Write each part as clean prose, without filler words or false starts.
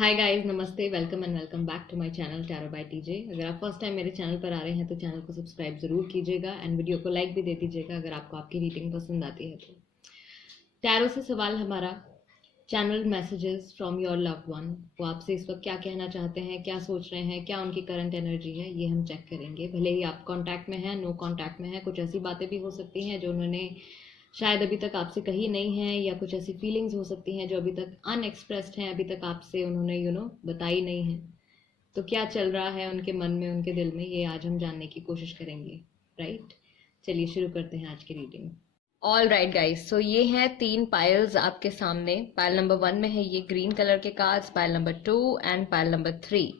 हाय guys, नमस्ते, welcome and welcome back to my channel tarot by TJ. अगर आप first time मेरे channel पर आ रहे हैं तो चैनल को सब्सक्राइब जरूर कीजिएगा एंड वीडियो को लाइक भी दे दीजिएगा अगर आपको आपकी रीडिंग पसंद आती है तो। टैरो से सवाल हमारा channel messages from your loved one. वो आपसे इस वक्त क्या कहना चाहते हैं, क्या सोच रहे हैं, क्या उनकी करंट एनर्जी है, ये हम चेक करेंगे। भले ही आप कांटेक्ट में हैं, नो कांटेक्ट में हैं, कुछ ऐसी बातें भी हो सकती हैं जो उन्होंने शायद अभी तक आपसे कही नहीं है, या कुछ ऐसी फीलिंग्स हो सकती हैं जो अभी तक अनएक्सप्रेस्ड हैं, अभी तक आपसे उन्होंने बताई नहीं है। तो क्या चल रहा है उनके मन में, उनके दिल में, ये आज हम जानने की कोशिश करेंगे। राइट, चलिए शुरू करते हैं आज की रीडिंग। ऑल राइट गाइज, सो ये हैं 3 पायल्स आपके सामने। पायल नंबर 1 में है ये ग्रीन कलर के cards, pile number 2 and pile number 3।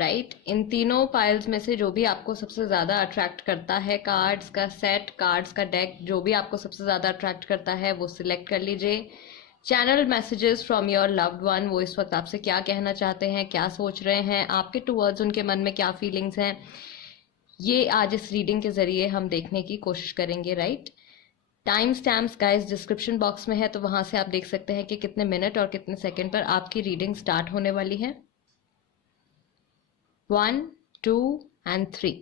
Right, इन तीनों पायल्स में से जो भी आपको सबसे ज्यादा अट्रैक्ट करता है, कार्ड्स का सेट, कार्ड्स का डेक, जो भी आपको सबसे ज्यादा अट्रैक्ट करता है वो सिलेक्ट कर लीजिए। Channel messages from your loved one, वो इस वक्त आपसे क्या कहना चाहते हैं, क्या सोच रहे हैं, आपके टूवर्ड्स उनके मन में क्या फीलिंग्स हैं, ये आज इस रीडिंग के जरिए हम देखने की कोशिश करेंगे। Right, time stamps guys description box में है, तो वहां से आप देख सकते हैं कि कितने मिनट और कितने सेकंड पर आपकी रीडिंग स्टार्ट होने वाली है। 1, 2 एंड 3,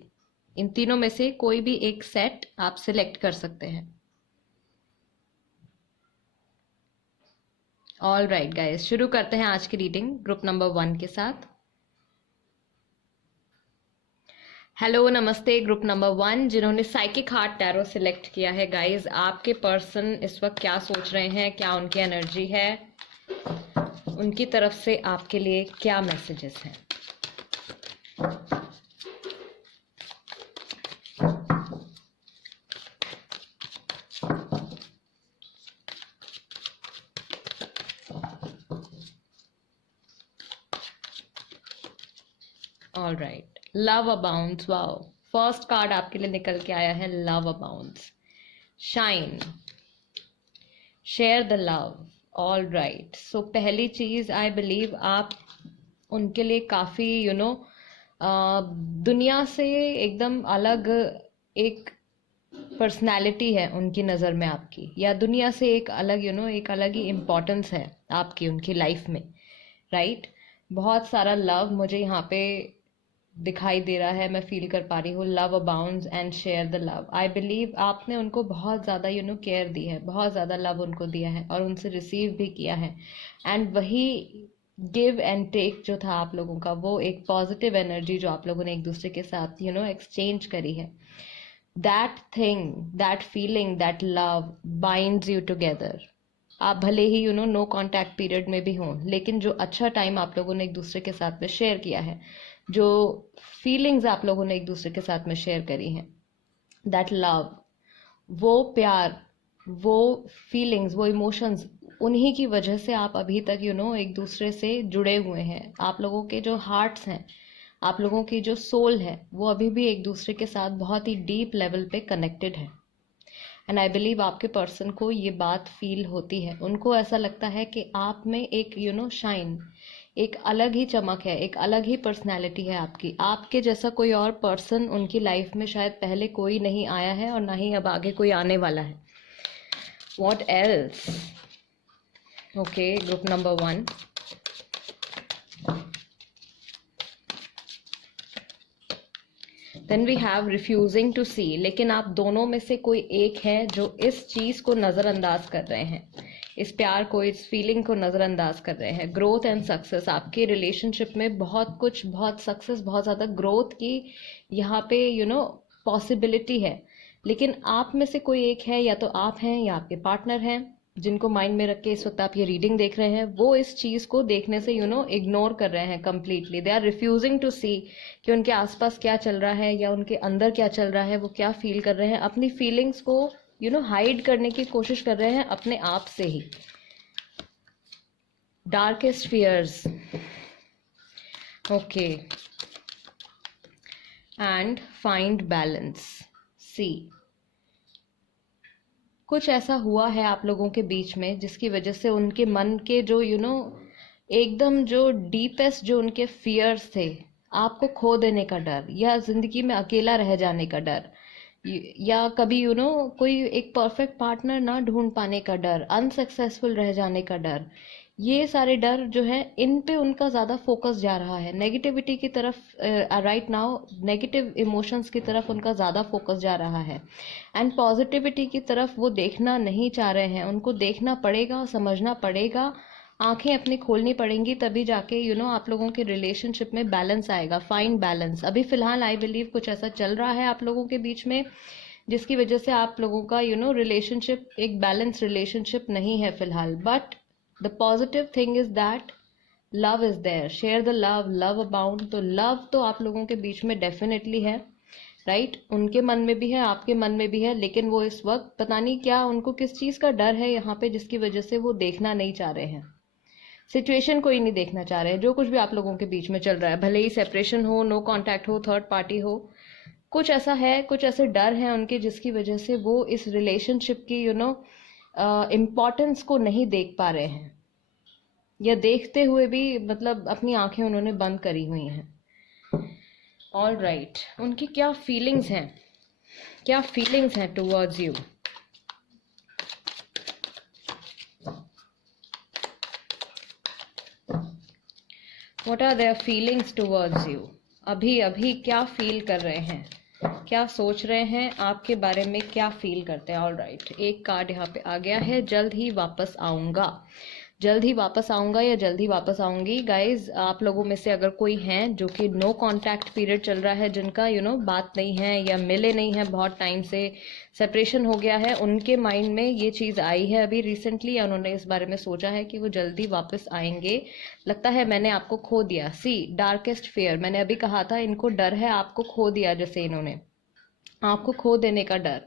इन तीनों में से कोई भी एक सेट आप सिलेक्ट कर सकते हैं। ऑल राइट गाइस, शुरू करते हैं आज की रीडिंग ग्रुप नंबर 1 के साथ। हेलो, नमस्ते ग्रुप नंबर 1 जिन्होंने साइकिक हार्ट टैरो सिलेक्ट किया है। गाइस, आपके पर्सन इस वक्त क्या सोच रहे हैं, क्या उनकी एनर्जी है, उनकी तरफ से आपके लिए क्या मैसेजेस हैं। All right, love abounds. Wow, first card आपके लिए निकल के आया है, love abounds, shine, share the love. All right, so पहली चीज आई बिलीव आप उनके लिए काफी दुनिया से एकदम अलग एक पर्सनैलिटी है उनकी नज़र में आपकी, या दुनिया से एक अलग एक अलग ही इम्पोर्टेंस है आपकी उनकी लाइफ में। राइट, बहुत सारा लव मुझे यहाँ पे दिखाई दे रहा है, मैं फील कर पा रही हूँ। Love abounds and share the love, I believe आपने उनको बहुत ज़्यादा केयर दी है, बहुत ज़्यादा लव उनको दिया है और उनसे रिसीव भी किया है। एंड वही गिव एंड टेक जो था आप लोगों का, वो एक पॉजिटिव एनर्जी जो आप लोगों ने एक दूसरे के साथ एक्सचेंज करी है, that thing, that feeling, that love binds you together. आप भले ही नो कांटेक्ट पीरियड में भी हों, लेकिन जो अच्छा टाइम आप लोगों ने एक दूसरे के साथ में शेयर किया है, जो फीलिंग्स आप लोगों ने एक दूसरे के साथ में शेयर करी हैं, दैट लव, वो प्यार, वो फीलिंग्स, वो इमोशंस, उन्हीं की वजह से आप अभी तक एक दूसरे से जुड़े हुए हैं। आप लोगों के जो हार्ट्स हैं, आप लोगों की जो सोल है, वो अभी भी एक दूसरे के साथ बहुत ही डीप लेवल पे कनेक्टेड है। एंड आई बिलीव आपके पर्सन को ये बात फील होती है, उनको ऐसा लगता है कि आप में एक शाइन, एक अलग ही चमक है, एक अलग ही पर्सनैलिटी है आपकी। आपके जैसा कोई और पर्सन उनकी लाइफ में शायद पहले कोई नहीं आया है और ना ही अब आगे कोई आने वाला है। What else? Okay, group number 1, then we have refusing to see. लेकिन आप दोनों में से कोई एक है जो इस चीज को नजरअंदाज कर रहे हैं, इस प्यार को, इस फीलिंग को नजरअंदाज कर रहे हैं। ग्रोथ एंड सक्सेस, आपके रिलेशनशिप में बहुत कुछ, बहुत सक्सेस, बहुत ज्यादा ग्रोथ की यहाँ पे पॉसिबिलिटी है। लेकिन आप में से कोई एक है, या तो आप हैं या आपके पार्टनर हैं, जिनको माइंड में रख के इस वक्त आप ये रीडिंग देख रहे हैं, वो इस चीज को देखने से इग्नोर कर रहे हैं completely. They are refusing to see कि उनके आसपास क्या चल रहा है या उनके अंदर क्या चल रहा है, वो क्या फील कर रहे हैं। अपनी फीलिंग्स को हाइड करने की कोशिश कर रहे हैं अपने आप से ही। Darkest fears, okay, and find balance. See, कुछ ऐसा हुआ है आप लोगों के बीच में जिसकी वजह से उनके मन के जो एकदम जो डीपेस्ट जो उनके फियर्स थे, आपको खो देने का डर, या जिंदगी में अकेला रह जाने का डर, या कभी कोई एक परफेक्ट पार्टनर ना ढूंढ पाने का डर, अनसक्सेसफुल रह जाने का डर, ये सारे डर जो है इन पे उनका ज़्यादा फोकस जा रहा है, नेगेटिविटी की तरफ। राइट नाउ नेगेटिव इमोशंस की तरफ उनका ज़्यादा फोकस जा रहा है, एंड पॉजिटिविटी की तरफ वो देखना नहीं चाह रहे हैं। उनको देखना पड़ेगा, समझना पड़ेगा, आंखें अपनी खोलनी पड़ेंगी, तभी जाके आप लोगों के रिलेशनशिप में बैलेंस आएगा, फाइन बैलेंस। अभी फिलहाल आई बिलीव कुछ ऐसा चल रहा है आप लोगों के बीच में जिसकी वजह से आप लोगों का रिलेशनशिप एक बैलेंस रिलेशनशिप नहीं है फिलहाल। But the positive thing is that love is there, share the love, love abound. तो लव तो आप लोगों के बीच में डेफिनेटली है, राइट? उनके मन में भी है, आपके मन में भी है, लेकिन वो इस वक्त पता नहीं क्या उनको किस चीज़ का डर है यहाँ पे, जिसकी वजह से वो देखना नहीं चाह रहे हैं, सिचुएशन कोई नहीं देखना चाह रहे हैं। जो कुछ भी आप लोगों के बीच में चल रहा है, भले ही सेपरेशन हो, नो कांटेक्ट हो, थर्ड पार्टी हो, कुछ ऐसा है, कुछ ऐसे डर हैं उनके जिसकी वजह से वो इस रिलेशनशिप की इम्पोर्टेंस को नहीं देख पा रहे हैं, या देखते हुए भी मतलब अपनी आंखें उन्होंने बंद करी हुई हैं। ऑल राइट, उनकी क्या फीलिंग्स हैं, क्या फीलिंग्स हैं towards you? What are their feelings towards you? अभी अभी क्या फील कर रहे हैं, क्या सोच रहे हैं, आपके बारे में क्या फील करते हैं? ऑल राइट, एक कार्ड यहाँ पे आ गया है, जल्द ही वापस आऊँगा। जल्द ही वापस आऊँगा या जल्द ही वापस आऊँगी। गाइज, आप लोगों में से अगर कोई हैं जो कि नो कांटेक्ट पीरियड चल रहा है, जिनका बात नहीं है या मिले नहीं है बहुत टाइम से, सेपरेशन हो गया है, उनके माइंड में ये चीज़ आई है अभी रिसेंटली, या उन्होंने इस बारे में सोचा है कि वो जल्दी वापस आएंगे। लगता है मैंने आपको खो दिया। सी डार्केस्ट फेयर, मैंने अभी कहा था इनको डर है आपको खो दिया, जैसे इन्होंने आपको खो देने का डर,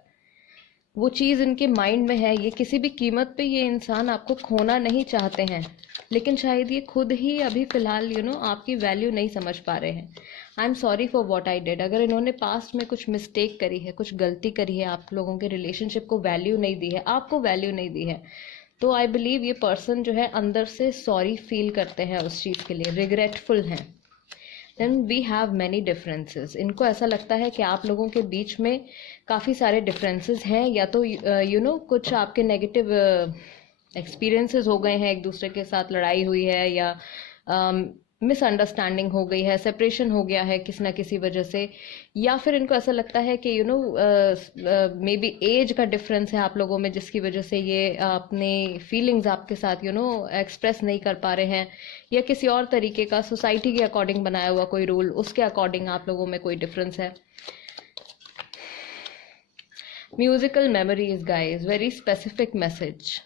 वो चीज़ इनके माइंड में है। ये किसी भी कीमत पे ये इंसान आपको खोना नहीं चाहते हैं, लेकिन शायद ये खुद ही अभी फ़िलहाल आपकी वैल्यू नहीं समझ पा रहे हैं। आई am sorry for what I did. अगर इन्होंने पास्ट में कुछ मिस्टेक करी है, कुछ गलती करी है, आप लोगों के रिलेशनशिप को वैल्यू नहीं दी है, आपको वैल्यू नहीं दी है, तो आई बिलीव ये पर्सन जो है अंदर से सॉरी फील करते हैं उस चीज़ के लिए, रिग्रेटफुल हैं। Then we have many differences. इनको ऐसा लगता है कि आप लोगों के बीच में काफ़ी सारे डिफरेंसेस हैं, या तो कुछ आपके नेगेटिव एक्सपीरियंसेस हो गए हैं, एक दूसरे के साथ लड़ाई हुई है, या मिसअंडरस्टैंडिंग हो गई है, सेपरेशन हो गया है किसी ना किसी वजह से, या फिर इनको ऐसा लगता है कि मे बी एज का डिफरेंस है आप लोगों में, जिसकी वजह से ये अपने फीलिंग्स आपके साथ एक्सप्रेस नहीं कर पा रहे हैं, या किसी और तरीके का सोसाइटी के अकॉर्डिंग बनाया हुआ कोई रूल, उसके अकॉर्डिंग आप लोगों में कोई डिफरेंस है। Musical memories guys, very specific message.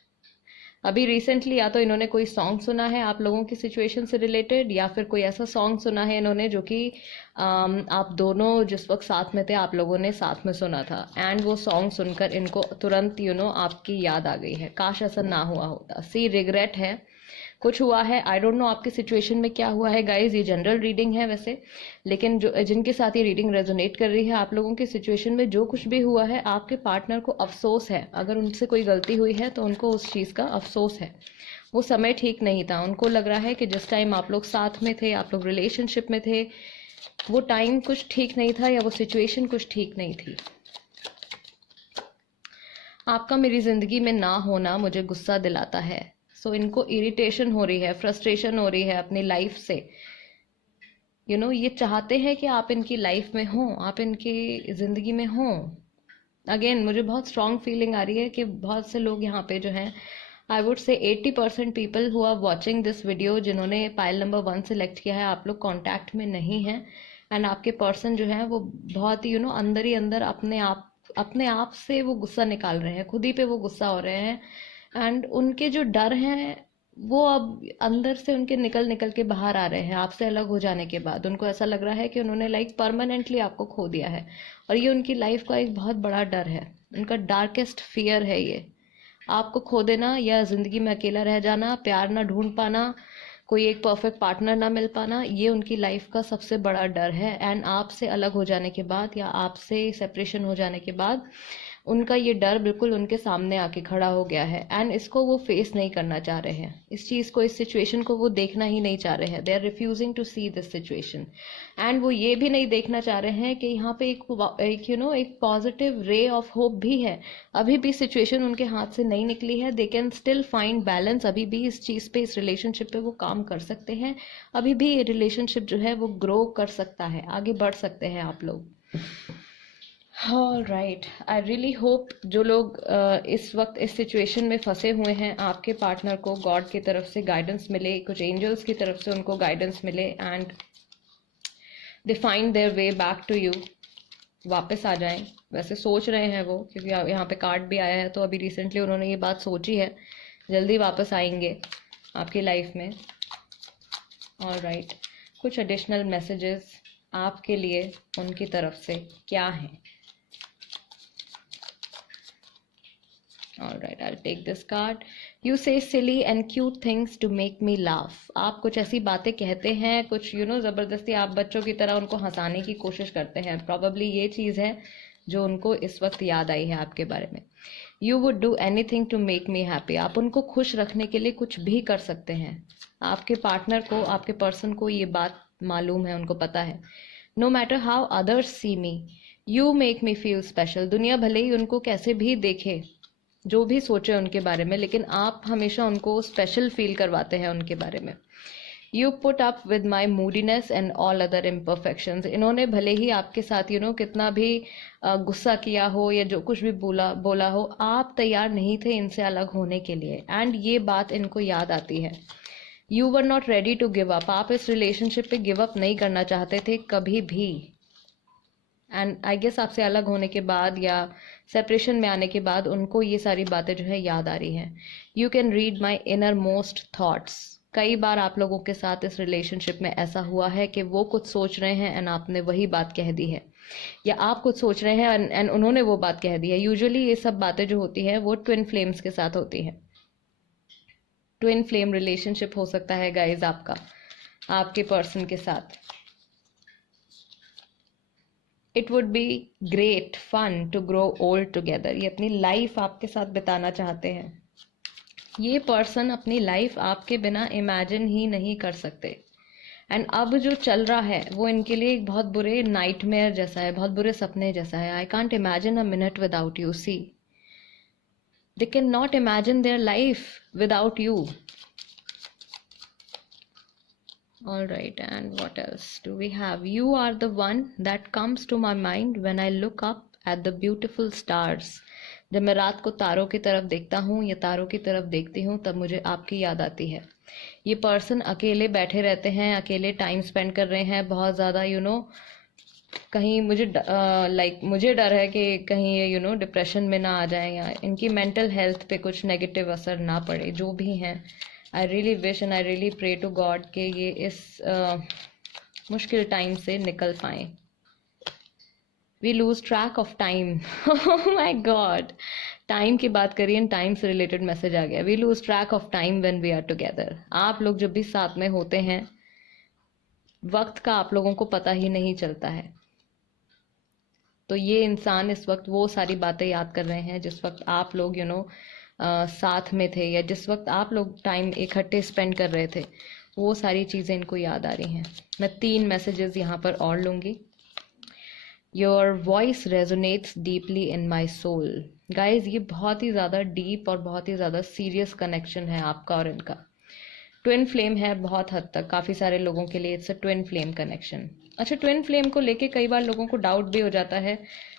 अभी रिसेंटली या तो इन्होंने कोई सॉन्ग सुना है आप लोगों की सिचुएशन से रिलेटेड, या फिर कोई ऐसा सॉन्ग सुना है इन्होंने जो कि आप दोनों जिस वक्त साथ में थे आप लोगों ने साथ में सुना था, एंड वो सॉन्ग सुनकर इनको तुरंत आपकी याद आ गई है। काश ऐसा ना हुआ होता। सी रिग्रेट है, कुछ हुआ है, आई डोंट नो आपकी सिचुएशन में क्या हुआ है गाइज। ये जनरल रीडिंग है वैसे, लेकिन जो जिनके साथ ये रीडिंग रेजोनेट कर रही है, आप लोगों की सिचुएशन में जो कुछ भी हुआ है, आपके पार्टनर को अफसोस है। अगर उनसे कोई गलती हुई है तो उनको उस चीज़ का अफसोस है। वो समय ठीक नहीं था, उनको लग रहा है कि जिस टाइम आप लोग साथ में थे, आप लोग रिलेशनशिप में थे, वो टाइम कुछ ठीक नहीं था, या वो सिचुएशन कुछ ठीक नहीं थी। आपका मेरी ज़िंदगी में ना होना मुझे गुस्सा दिलाता है। सो इनको इरिटेशन हो रही है, फ्रस्ट्रेशन हो रही है अपनी लाइफ से। ये चाहते हैं कि आप इनकी लाइफ में हों, आप इनकी ज़िंदगी में हों। अगेन मुझे बहुत स्ट्रॉन्ग फीलिंग आ रही है कि बहुत से लोग यहाँ पे जो हैं, आई would say 80% people who are watching this video, जिन्होंने पाइल नंबर 1 सेलेक्ट किया है, आप लोग कॉन्टैक्ट में नहीं हैं, एंड आपके पर्सन जो है वो बहुत ही अंदर ही अंदर अपने आप से वो गुस्सा निकाल रहे हैं, खुद ही पे वो गुस्सा हो रहे हैं, एंड उनके जो डर हैं वो अब अंदर से उनके निकल निकल के बाहर आ रहे हैं। आपसे अलग हो जाने के बाद उनको ऐसा लग रहा है कि उन्होंने परमानेंटली आपको खो दिया है, और ये उनकी लाइफ का एक बहुत बड़ा डर है, उनका डार्केस्ट फियर है ये। आपको खो देना, या ज़िंदगी में अकेला रह जाना, प्यार ना ढूंढ पाना, कोई एक परफेक्ट पार्टनर ना मिल पाना, ये उनकी लाइफ का सबसे बड़ा डर है। एंड आपसे अलग हो जाने के बाद, या आपसे सेपरेशन हो जाने के बाद, उनका ये डर बिल्कुल उनके सामने आके खड़ा हो गया है, एंड इसको वो फेस नहीं करना चाह रहे हैं, इस चीज़ को, इस सिचुएशन को वो देखना ही नहीं चाह रहे हैं। They are refusing to see this situation, and वो ये भी नहीं देखना चाह रहे हैं कि यहाँ पे एक एक पॉजिटिव रे ऑफ होप भी है। अभी भी सिचुएशन उनके हाथ से नहीं निकली है, they can still find balance. अभी भी इस चीज़ पे, इस रिलेशनशिप पे वो काम कर सकते हैं। अभी भी ये रिलेशनशिप जो है वो ग्रो कर सकता है, आगे बढ़ सकते हैं आप लोग। All right, I really hope जो लोग इस वक्त इस सिचुएशन में फंसे हुए हैं, आपके पार्टनर को गॉड की तरफ से गाइडेंस मिले, कुछ एंजल्स की तरफ से उनको गाइडेंस मिले, and they find their way back to you, वापस आ जाएं। वैसे सोच रहे हैं वो, क्योंकि यहाँ पे कार्ड भी आया है, तो अभी रिसेंटली उन्होंने ये बात सोची है, जल्दी वापस आएंगे आपकी लाइफ में। ऑल राइट, कुछ एडिशनल मैसेजेस आपके लिए उनकी तरफ से क्या हैं? All right, I'll take this card. You say silly and cute things to make me laugh. आप कुछ ऐसी बातें कहते हैं, कुछ ज़बरदस्ती आप बच्चों की तरह उनको हंसाने की कोशिश करते हैं। प्रॉबेबली ये चीज़ है जो उनको इस वक्त याद आई है आपके बारे में। You would do anything to make me happy. आप उनको खुश रखने के लिए कुछ भी कर सकते हैं। आपके पार्टनर को, आपके पर्सन को ये बात मालूम है, उनको पता है। No matter how others see me, you make me feel special. दुनिया भले ही उनको कैसे भी देखे, जो भी सोचे उनके बारे में, लेकिन आप हमेशा उनको स्पेशल फील करवाते हैं उनके बारे में। You put up with my मूडीनेस and all other imperfections. इन्होंने भले ही आपके साथ कितना भी गुस्सा किया हो या जो कुछ भी बोला हो, आप तैयार नहीं थे इनसे अलग होने के लिए, एंड ये बात इनको याद आती है। You were not ready to give up. आप इस रिलेशनशिप पे गिव अप नहीं करना चाहते थे कभी भी, एंड आई गेस आपसे अलग होने के बाद या सेपरेशन में आने के बाद उनको ये सारी बातें जो है याद आ रही हैं। You can read my inner most thoughts. कई बार आप लोगों के साथ इस रिलेशनशिप में ऐसा हुआ है कि वो कुछ सोच रहे हैं एंड आपने वही बात कह दी है, या आप कुछ सोच रहे हैं एंड उन्होंने वो बात कह दी है। यूजुअली ये सब बातें जो होती हैं वो ट्विन फ्लेम्स के साथ होती हैं। ट्विन फ्लेम रिलेशनशिप हो सकता है गाइज आपका, आपके पर्सन के साथ। It would be great fun to grow old together. ये अपनी लाइफ आपके साथ बिताना चाहते हैं। ये पर्सन अपनी लाइफ आपके बिना इमेजिन ही नहीं कर सकते, एंड अब जो चल रहा है वो इनके लिए एक बहुत बुरे नाइटमेयर जैसा है, बहुत बुरे सपने जैसा है। I can't imagine a minute without you. See, they can not imagine their life without you. All right, and what else do we have? You are the one that comes to my mind when I look up at the beautiful stars. जब मैं रात को तारों की तरफ देखता हूँ या तारों की तरफ देखती हूँ, तब मुझे आपकी याद आती है। ये पर्सन अकेले बैठे रहते हैं, अकेले टाइम स्पेंड कर रहे हैं बहुत ज़्यादा। कहीं मुझे डर है कि कहीं ये डिप्रेशन में ना आ जाए, या इनकी मेंटल हेल्थ पे कुछ नेगेटिव असर ना पड़े। जो भी हैं, I really wish and I really pray to God कि ये इस मुश्किल टाइम से निकल पाए। We lose track of time. Oh my God, time की बात करिए, टाइम से रिलेटेड मैसेज आ गया। We lose track of time when we are together. आप लोग जब भी साथ में होते हैं, वक्त का आप लोगों को पता ही नहीं चलता है। तो ये इंसान इस वक्त वो सारी बातें याद कर रहे हैं जिस वक्त आप लोग साथ में थे, या जिस वक्त आप लोग टाइम इकट्ठे स्पेंड कर रहे थे, वो सारी चीज़ें इनको याद आ रही हैं। मैं 3 मैसेजेस यहाँ पर और लूँगी। Your voice resonates deeply in my soul. Guys, ये बहुत ही ज़्यादा डीप और बहुत ही ज़्यादा सीरियस कनेक्शन है आपका और इनका। ट्विन फ्लेम है बहुत हद तक, काफ़ी सारे लोगों के लिए it's a twin flame connection. अच्छा, ट्विन फ्लेम को लेके कई बार लोगों को डाउट भी हो जाता है।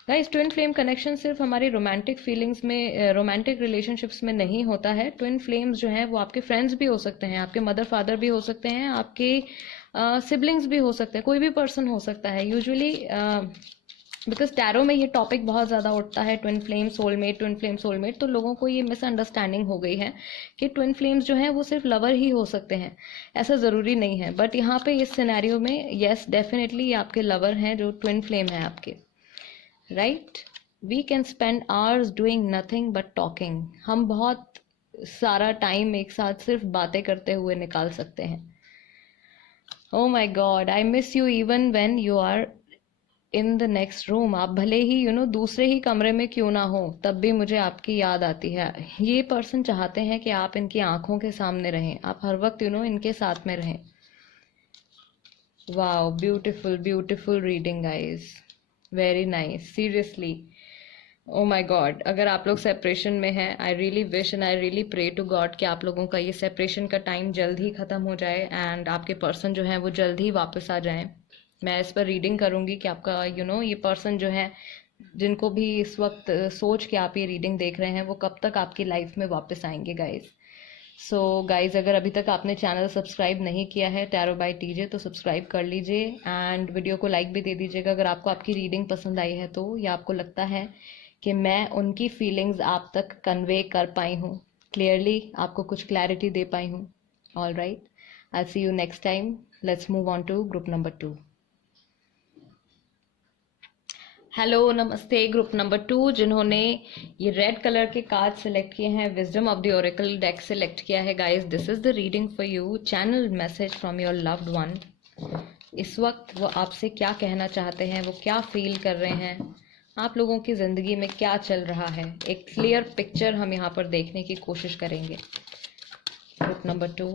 गाइस, ट्विन फ्लेम कनेक्शन सिर्फ हमारी रोमांटिक फीलिंग्स में, रोमांटिक रिलेशनशिप्स में नहीं होता है। ट्विन फ्लेम्स जो हैं वो आपके फ्रेंड्स भी हो सकते हैं, आपके मदर फादर भी हो सकते हैं, आपके सिबलिंग्स भी हो सकते हैं, कोई भी पर्सन हो सकता है। यूजुअली बिकॉज टैरो में ये टॉपिक बहुत ज़्यादा उठता है, twin flame soulmate, twin flame soulmate. तो लोगों को ये मिसअंडरस्टैंडिंग हो गई है कि ट्विन फ्लेम्स जो हैं वो सिर्फ लवर ही हो सकते हैं। ऐसा ज़रूरी नहीं है, बट यहाँ पे इस सिनेरियो में येस, डेफिनेटली आपके लवर हैं जो ट्विन फ्लेम है आपके, right. We can spend hours doing nothing but talking. हम बहुत सारा टाइम एक साथ सिर्फ बातें करते हुए निकाल सकते हैं। Oh my God, I miss you even when you are in the next room, आप भले ही दूसरे ही कमरे में क्यों ना हो, तब भी मुझे आपकी याद आती है। ये पर्सन चाहते हैं कि आप इनकी आंखों के सामने रहें, आप हर वक्त इनके साथ में रहें। Wow, beautiful beautiful reading guys, very nice, seriously. Oh my God, अगर आप लोग सेपरेशन में हैं, I really wish and I really pray to God कि आप लोगों का ये सेपरेशन का टाइम जल्द ही ख़त्म हो जाए एंड आपके पर्सन जो है वो जल्द ही वापस आ जाएं। मैं इस पर रीडिंग करूंगी कि आपका ये पर्सन जो है, जिनको भी इस वक्त सोच के आप ये रीडिंग देख रहे हैं, वो कब तक आपकी लाइफ में वापस आएंगे गाइज। सो गाइज, अगर अभी तक आपने चैनल सब्सक्राइब नहीं किया है टैरो बाय टीजे, तो सब्सक्राइब कर लीजिए एंड वीडियो को लाइक भी दे दीजिएगा अगर आपको आपकी रीडिंग पसंद आई है तो, या आपको लगता है कि मैं उनकी फीलिंग्स आप तक कन्वे कर पाई हूँ क्लियरली, आपको कुछ क्लैरिटी दे पाई हूँ। All right, I see you next time. Let's move on to group number 2। Hello, नमस्ते ग्रुप नंबर 2, जिन्होंने ये रेड कलर के कार्ड सेलेक्ट किए हैं, wisdom of the oracle deck select किया है guys, this is the reading for you. Channel message from your loved one. इस वक्त वो आपसे क्या कहना चाहते हैं, वो क्या फील कर रहे हैं, आप लोगों की ज़िंदगी में क्या चल रहा है, एक क्लियर पिक्चर हम यहाँ पर देखने की कोशिश करेंगे। Group number 2।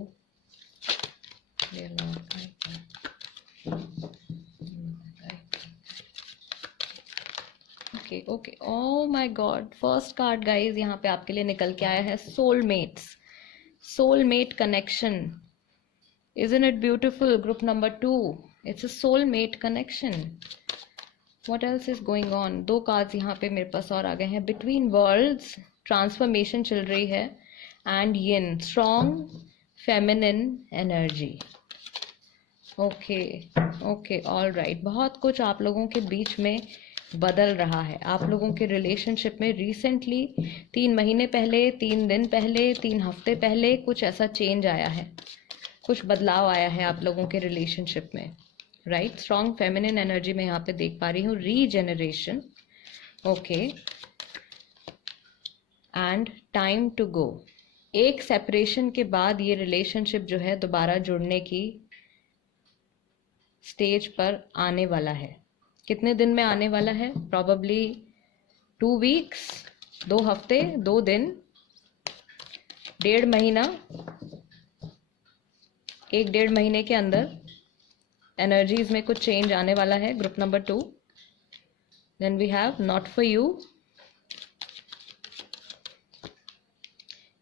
Okay okay, O my God, first card guys यहाँ पे आपके लिए निकल के आया है, soulmates, soulmate connection. Isn't it beautiful group number 2, it's a soulmate connection. What else is going on? 2 cards यहाँ पे मेरे पास और आ गए हैं। बिटवीन वर्ल्ड्स ट्रांसफॉर्मेशन चल रही है and yin, strong feminine energy. Okay okay, all right, बहुत कुछ आप लोगों के बीच में बदल रहा है। आप लोगों के रिलेशनशिप में रिसेंटली 3 महीने पहले, 3 दिन पहले, 3 हफ्ते पहले कुछ ऐसा चेंज आया है, कुछ बदलाव आया है आप लोगों के रिलेशनशिप में। राइट, स्ट्रॉन्ग फेमिनिन एनर्जी में यहाँ पे देख पा रही हूँ, regeneration. Okay, and time to go. एक सेपरेशन के बाद ये रिलेशनशिप जो है दोबारा जुड़ने की स्टेज पर आने वाला है। कितने दिन में आने वाला है? प्रॉबली 2 वीक्स, 2 हफ्ते, 2 दिन, 1.5 महीना, 1-1.5 महीने के अंदर एनर्जीज में कुछ चेंज आने वाला है। Group number 2। Then we have not for you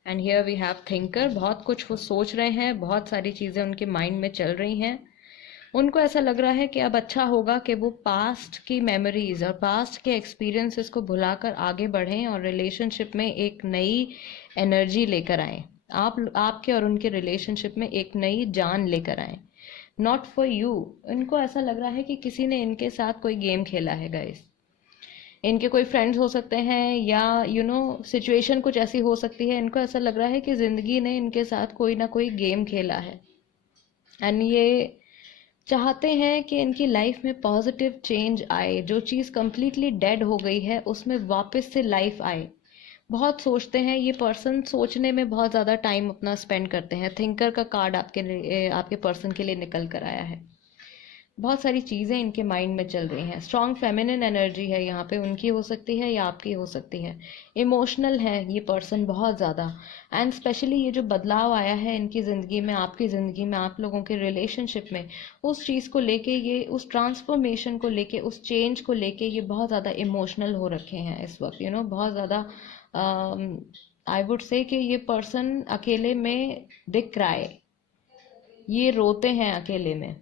and here we have thinker. बहुत कुछ वो सोच रहे हैं, बहुत सारी चीजें उनके माइंड में चल रही हैं। उनको ऐसा लग रहा है कि अब अच्छा होगा कि वो पास्ट की मेमोरीज और पास्ट के एक्सपीरियंसेस को भुलाकर आगे बढ़ें और रिलेशनशिप में एक नई एनर्जी लेकर आएं। आपके और उनके रिलेशनशिप में एक नई जान लेकर आएं। नॉट फॉर यू, इनको ऐसा लग रहा है कि किसी ने इनके साथ कोई गेम खेला है गाइस। इनके कोई फ्रेंड्स हो सकते हैं या सिचुएशन कुछ ऐसी हो सकती है। इनको ऐसा लग रहा है कि जिंदगी ने इनके साथ कोई ना कोई गेम खेला है एंड ये चाहते हैं कि इनकी लाइफ में पॉजिटिव चेंज आए, जो चीज़ कंप्लीटली डेड हो गई है उसमें वापस से लाइफ आए। बहुत सोचते हैं ये पर्सन, सोचने में बहुत ज़्यादा टाइम अपना स्पेंड करते हैं। थिंकर का कार्ड आपके पर्सन के लिए निकल कर आया है। बहुत सारी चीज़ें इनके माइंड में चल रही हैं। स्ट्रॉन्ग फेमिनिन एनर्जी है यहाँ पे, उनकी हो सकती है या आपकी हो सकती है। इमोशनल है ये पर्सन बहुत ज़्यादा, एंड स्पेशली ये जो बदलाव आया है इनकी ज़िंदगी में, आपकी ज़िंदगी में, आप लोगों के रिलेशनशिप में, उस चीज़ को लेके, ये उस ट्रांसफॉर्मेशन को लेके, उस चेंज को लेके ये बहुत ज़्यादा इमोशनल हो रखे हैं इस वक्त। बहुत ज़्यादा आई वुड से कि ये पर्सन अकेले में दिख रहा है, ये रोते हैं अकेले में।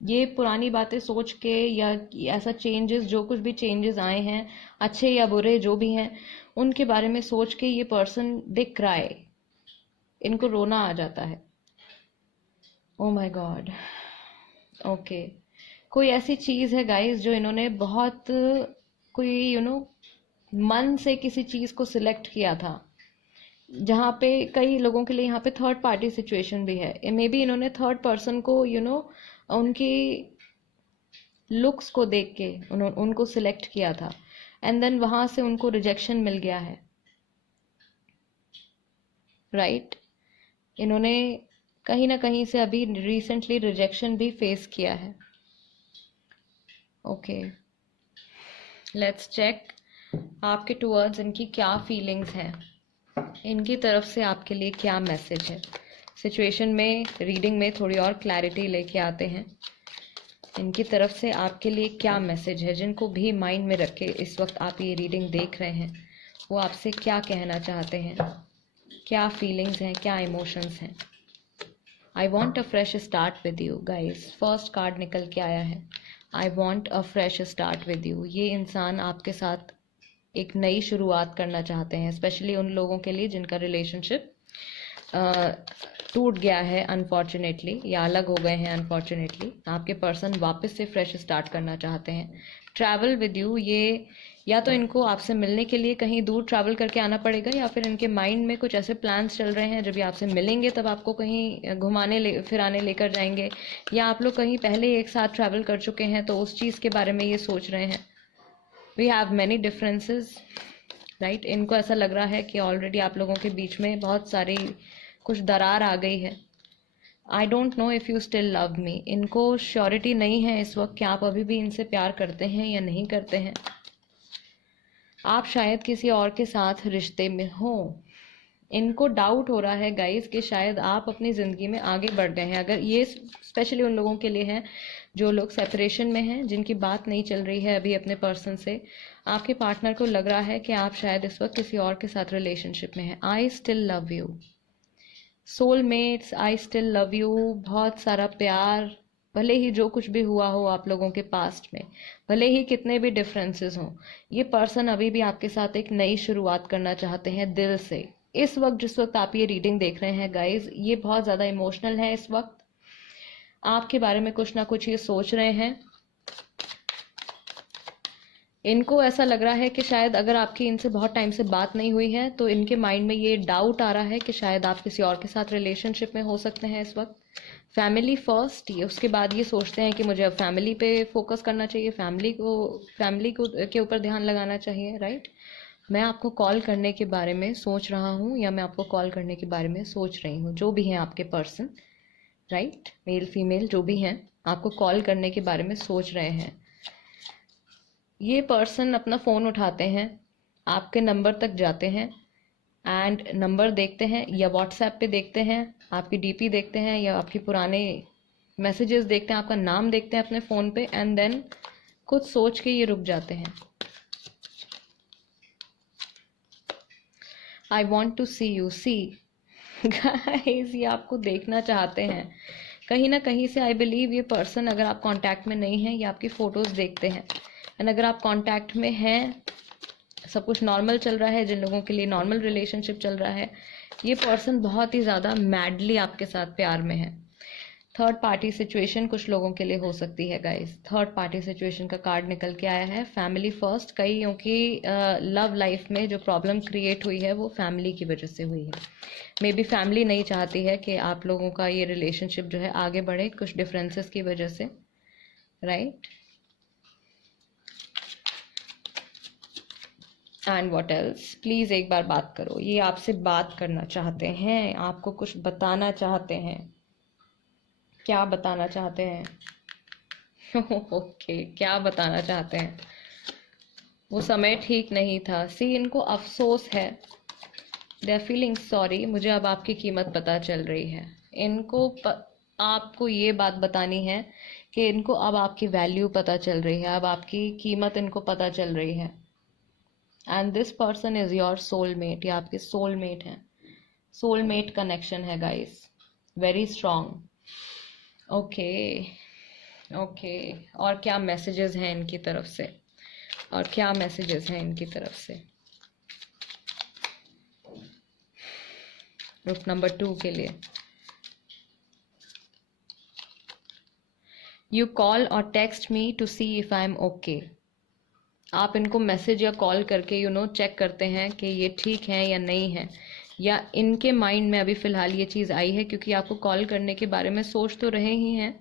ये पुरानी बातें सोच के या ऐसा चेंजेस, जो कुछ भी चेंजेस आए हैं, अच्छे या बुरे जो भी हैं, उनके बारे में सोच के ये पर्सन दिख रहा है, इनको रोना आ जाता है। ओ माय गॉड, ओके, कोई ऐसी चीज़ है गाइस जो इन्होंने बहुत, कोई मन से किसी चीज़ को सिलेक्ट किया था, जहाँ पे कई लोगों के लिए यहाँ पे थर्ड पार्टी सिचुएशन भी है। मे बी इन्होंने थर्ड पर्सन को उनकी लुक्स को देख के उनको सिलेक्ट किया था एंड देन वहां से उनको रिजेक्शन मिल गया है। राइट, इन्होंने कहीं ना कहीं से अभी रिसेंटली रिजेक्शन भी फेस किया है। ओके, लेट्स चेक आपके टुवर्ड्स इनकी क्या फीलिंग्स हैं, इनकी तरफ से आपके लिए क्या मैसेज है। सिचुएशन में, रीडिंग में थोड़ी और क्लैरिटी लेके आते हैं। इनकी तरफ से आपके लिए क्या मैसेज है, जिनको भी माइंड में रखे इस वक्त आप ये रीडिंग देख रहे हैं, वो आपसे क्या कहना चाहते हैं, क्या फीलिंग्स हैं, क्या इमोशंस हैं। I want a fresh start with you guys, first card निकल के आया है। I want a fresh start with you. ये इंसान आपके साथ एक नई शुरुआत करना चाहते हैं, स्पेशली उन लोगों के लिए जिनका रिलेशनशिप टूट गया है अनफॉर्चुनेटली, या अलग हो गए हैं अनफॉर्चुनेटली। आपके पर्सन वापस से फ्रेश स्टार्ट करना चाहते हैं। ट्रैवल विद यू, ये या तो इनको आपसे मिलने के लिए कहीं दूर ट्रैवल करके आना पड़ेगा, या फिर इनके माइंड में कुछ ऐसे प्लान्स चल रहे हैं, जब ये आपसे मिलेंगे तब आपको कहीं घुमाने फिराने लेकर जाएंगे, या आप लोग कहीं पहले एक साथ ट्रैवल कर चुके हैं तो उस चीज़ के बारे में ये सोच रहे हैं। We have many differences, right. इनको ऐसा लग रहा है कि ऑलरेडी आप लोगों के बीच में बहुत सारी कुछ दरार आ गई है। I don't know if you still love me. इनको श्योरिटी नहीं है इस वक्त कि आप अभी भी इनसे प्यार करते हैं या नहीं करते हैं। आप शायद किसी और के साथ रिश्ते में हो। इनको डाउट हो रहा है गाइस कि शायद आप अपनी ज़िंदगी में आगे बढ़ गए हैं। अगर ये स्पेशली उन लोगों के लिए है जो लोग सेपरेशन में हैं, जिनकी बात नहीं चल रही है अभी अपने पर्सन से, आपके पार्टनर को लग रहा है कि आप शायद इस वक्त किसी और के साथ रिलेशनशिप में हैं। I still love you, soulmates, I still love you. बहुत सारा प्यार, भले ही जो कुछ भी हुआ हो आप लोगों के पास्ट में, भले ही कितने भी डिफरेंसेस हों, ये पर्सन अभी भी आपके साथ एक नई शुरुआत करना चाहते हैं दिल से। इस वक्त जिस वक्त आप ये रीडिंग देख रहे हैं गाइज, ये बहुत ज़्यादा इमोशनल है। इस वक्त आपके बारे में कुछ ना कुछ ये सोच रहे हैं। इनको ऐसा लग रहा है कि शायद अगर आपकी इनसे बहुत टाइम से बात नहीं हुई है तो इनके माइंड में ये डाउट आ रहा है कि शायद आप किसी और के साथ रिलेशनशिप में हो सकते हैं इस वक्त। फैमिली फर्स्ट, ये उसके बाद ये सोचते हैं कि मुझे अब फैमिली पे फोकस करना चाहिए, फैमिली को के ऊपर ध्यान लगाना चाहिए, राइट। मैं आपको कॉल करने के बारे में सोच रहा हूँ, या मैं आपको कॉल करने के बारे में सोच रही हूँ। जो भी हैं आपके पर्सन, राइट, मेल फीमेल जो भी हैं, आपको कॉल करने के बारे में सोच रहे हैं। ये पर्सन अपना फ़ोन उठाते हैं, आपके नंबर तक जाते हैं एंड नंबर देखते हैं, या व्हाट्सएप पे देखते हैं, आपकी डीपी देखते हैं, या आपके पुराने मैसेजेस देखते हैं, आपका नाम देखते हैं अपने फ़ोन पे, एंड देन कुछ सोच के ये रुक जाते हैं। I want to see you, see guys, ये आपको देखना चाहते हैं कहीं ना कहीं से। आई बिलीव ये पर्सन, अगर आप कांटेक्ट में नहीं हैं, ये आपकी फ़ोटोज़ देखते हैं, एंड अगर आप कांटेक्ट में हैं, सब कुछ नॉर्मल चल रहा है, जिन लोगों के लिए नॉर्मल रिलेशनशिप चल रहा है, ये पर्सन बहुत ही ज़्यादा मैडली आपके साथ प्यार में है। थर्ड पार्टी सिचुएशन कुछ लोगों के लिए हो सकती है गाइस। थर्ड पार्टी सिचुएशन का कार्ड निकल के आया है। फैमिली फर्स्ट, कईयों की लव लाइफ में जो प्रॉब्लम क्रिएट हुई है वो फैमिली की वजह से हुई है। मे बी फैमिली नहीं चाहती है कि आप लोगों का ये रिलेशनशिप जो है आगे बढ़े, कुछ डिफरेंसेस की वजह से, right. And what else, please एक बार बात करो। ये आपसे बात करना चाहते हैं, आपको कुछ बताना चाहते हैं। क्या बताना चाहते हैं? ओके, क्या बताना चाहते हैं? वो समय ठीक नहीं था। सी, इनको अफसोस है, दे आर फीलिंग सॉरी। मुझे अब आपकी कीमत पता चल रही है। आपको ये बात बतानी है कि इनको अब आपकी वैल्यू पता चल रही है, अब आपकी कीमत इनको पता चल रही है। And this person is your soulmate, या आपके सोलमेट हैं। सोलमेट कनेक्शन है guys, very strong. Okay okay, और क्या मैसेजेस हैं इनकी तरफ से, और क्या मैसेजेस हैं इनकी तरफ से? ग्रुप नंबर 2 के लिए, you call or text me to see if I am okay. आप इनको मैसेज या कॉल करके चेक करते हैं कि ये ठीक है या नहीं है, या इनके माइंड में अभी फ़िलहाल ये चीज़ आई है, क्योंकि आपको कॉल करने के बारे में सोच तो रहे ही हैं,